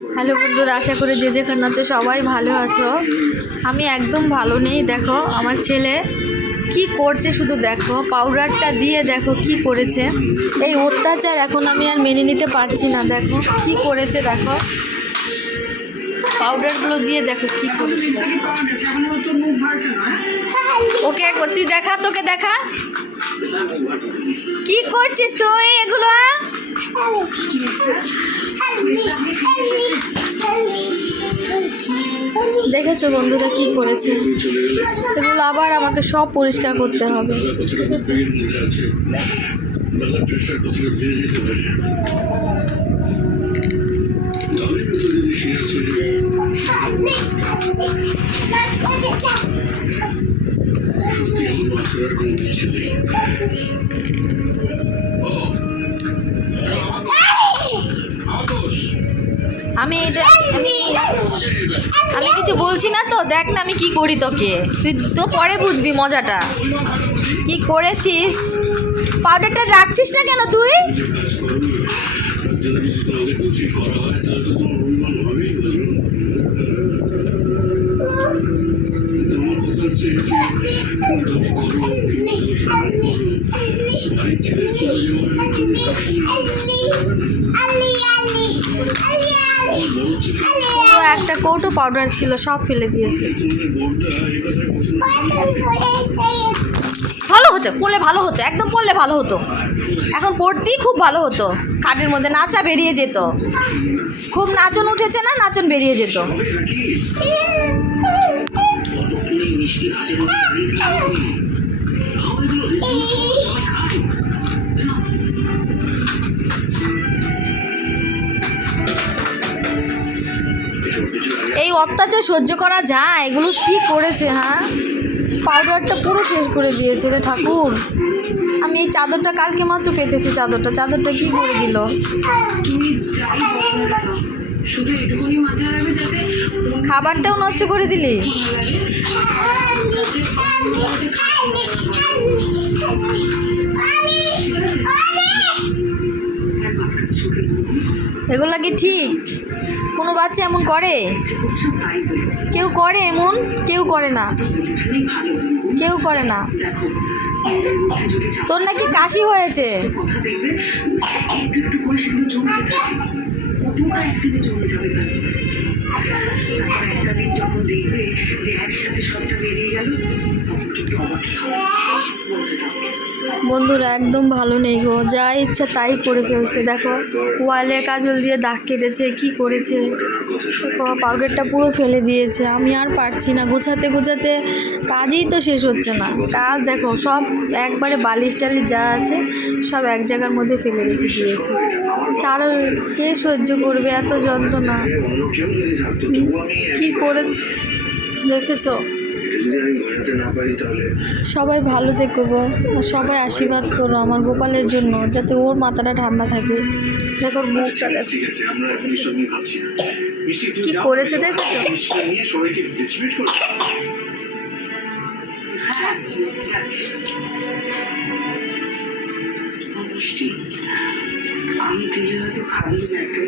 Hello বন্ধুরা, আশা করি যে যেখানে আছো সবাই ভালো আছো। আমি একদম ভালো নেই। দেখো আমার ছেলে কি করছে, শুধু দেখো পাউডারটা দিয়ে দেখো কি করেছে। এই অত্যাচার এখন আমি আর মেনে নিতে পারছি না। দেখো কি করেছে, দেখো পাউডারগুলো দিয়ে দেখো কি করেছে। ওকে একবার তুই দেখা, তোকে দেখা কি করছিস তুই এগুলো। দেখেছো বন্ধুরা কি করেছে, এগুলো আবার আমাকে সব পরিষ্কার করতে হবে। আমি কিছু বলছি না তো, দেখ না আমি কি করি, তোকে তুই তো পরে বুঝবি মজাটা। কি করেছিস, পাউডারটা রাখছিস না কেন তুই? একটা কৌটো পাউডার ছিল, সব ফেলে দিয়েছে। ভালো হতো, পড়লে ভালো হতো, একদম পড়লে ভালো হতো। এখন পড়তেই খুব ভালো হতো। খাটের মধ্যে নাচা বেরিয়ে যেত, খুব নাচন উঠেছে না, নাচন বেরিয়ে যেত। এই অত্যাচার সহ্য করা যায়? এগুলো কি করেছে? হ্যাঁ, পাউডারটা পুরো শেষ করে দিয়েছে রে ঠাকুর। আমি এই চাদরটা কালকে মাত্র পেতেছি, চাদরটা কি করে দিল। খাবারটাও নষ্ট করে দিলি। এগুলা কি ঠিক? কোনো বাচ্চা এমন করে? কেউ করে এমন? কেউ করে না, কেউ করে না। তোর নাকি কাশি হয়েছে? বন্ধুরা একদম ভালো নেই গো, যা ইচ্ছা তাই করে ফেলছে। দেখো ওয়ালে কাজল দিয়ে দাগ কেটেছে, কি করেছে। দেখো পাউডারটা পুরো ফেলে দিয়েছে। আমি আর পারছি না, গোছাতে গোছাতে কাজই তো শেষ হচ্ছে না। কাজ দেখো সব একবারে বালিশ টালিশ যা আছে সব এক জায়গার মধ্যে ফেলে রেখে দিয়েছে। কারো কে সহ্য করবে এত যন্ত্রণা? কি করেছে দেখেছো? সবাই ভালো থেকো গো, আর সবাই আশীর্বাদ করো আমার গোপালের জন্য, যাতে ওর মাথাটা ঠান্ডা থাকে। দেখো মুখটা দেখো কি করেছে, দেখেছো? আমি